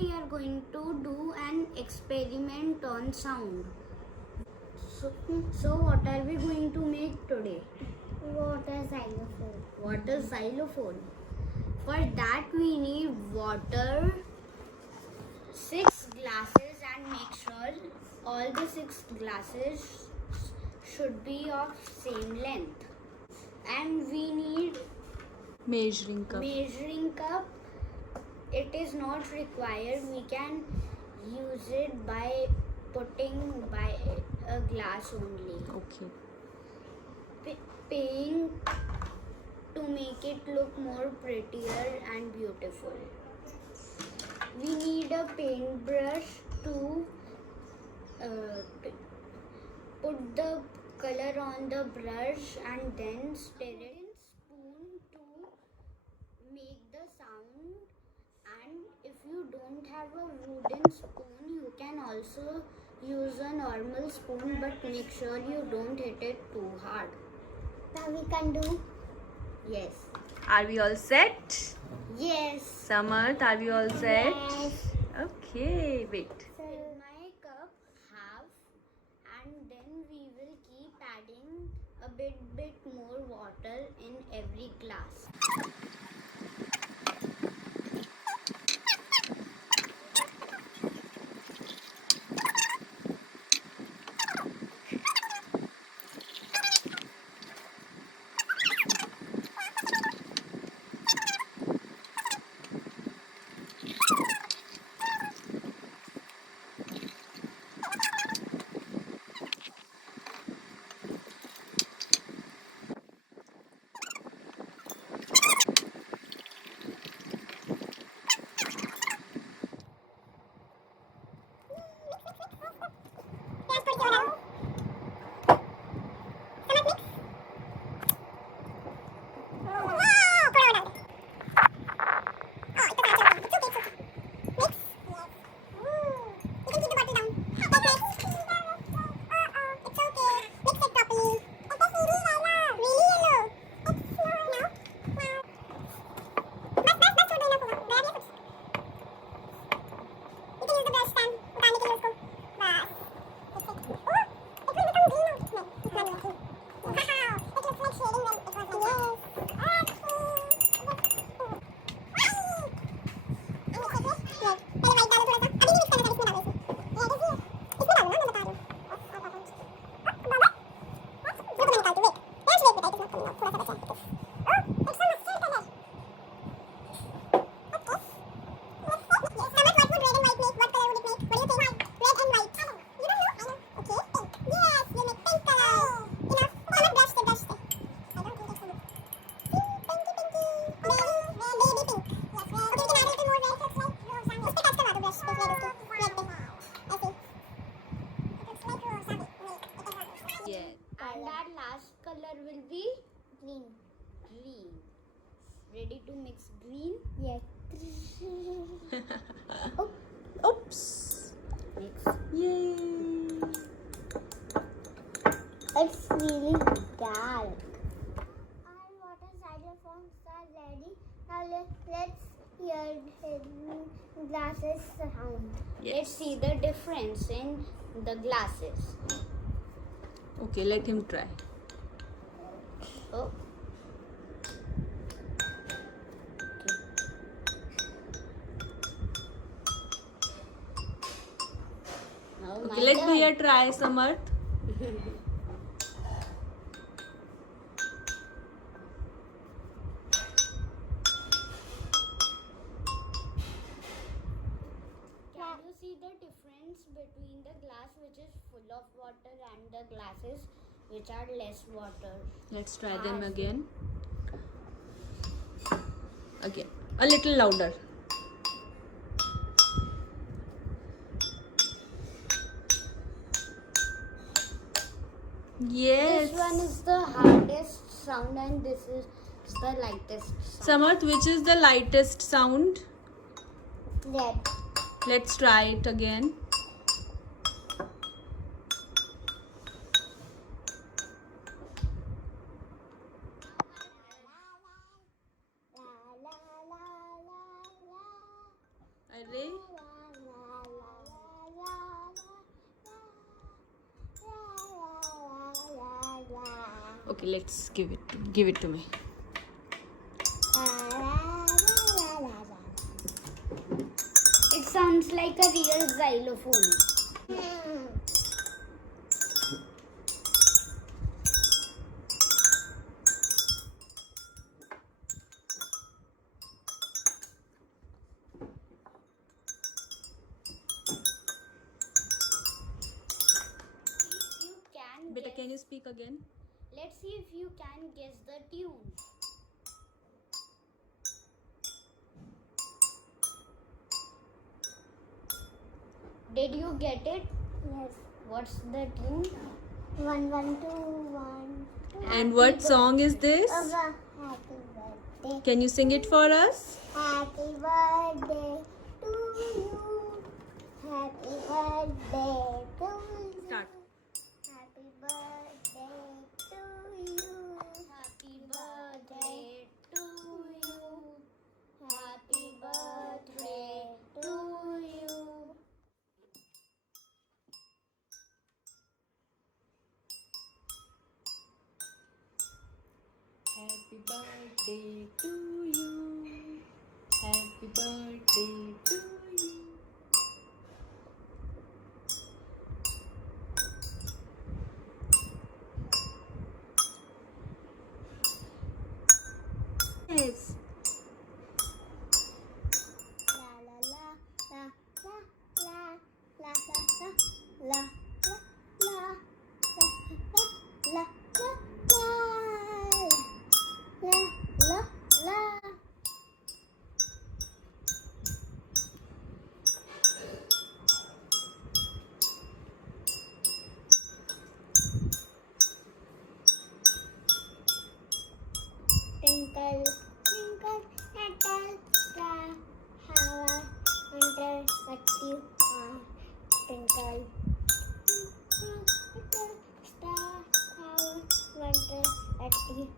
we are going to do an experiment on sound. So what are we going to make today? Water xylophone. Water xylophone. For that we need water, 6 glasses, and make sure all the 6 glasses should be of same length. And we need measuring cup. It is not required. We can use it by putting by a glass only. Okay. Paint to make it look more prettier and beautiful. We need a paintbrush to put the color on the brush and then stir it. Spoon to make the sound, and if you don't have a wooden spoon, you can also use a normal spoon, but make sure you don't hit it too hard. Now we can do. Yes. Are we all set? Yes. Samarth, are we all set? Yes. Okay, wait. Fill my cup half, and then we will keep adding a bit more water in every glass. And that last color will be Green. green. Ready to mix green? Yes. Oops. Mix. Yay. It's really dark. Our water xylophones are ready. Now let's hear the glasses sound. Let's see the difference in the glasses. Okay, let him try. Oh. Okay, let Bhaiya try, Samarth. Can you see the difference between the glass which is full of water and the glasses which are less water? Let's try them again. Again, a little louder. Yes. This one is the hardest sound and this is the lightest sound. Samarth, which is the lightest sound? Red. Let's try it again. Array. Okay, let's give it to me. It sounds like a real xylophone. If you can Beta, guess, can you speak again? let's see if you can guess the tune. Did you get it? Yes. What's the tune? 1 1 2 1 2. And what song is this? Happy birthday. Can you sing it for us? Happy birthday to you. Happy birthday to you. Start. Happy birthday to you. Happy birthday to you. Happy birthday to you. Happy birthday to you. Happy birthday to you. Yes. La la la la la la la la la la la la la la. Twinkle, twinkle, little star, how I wonder what you are. Twinkle, twinkle, little star, how I wonder what you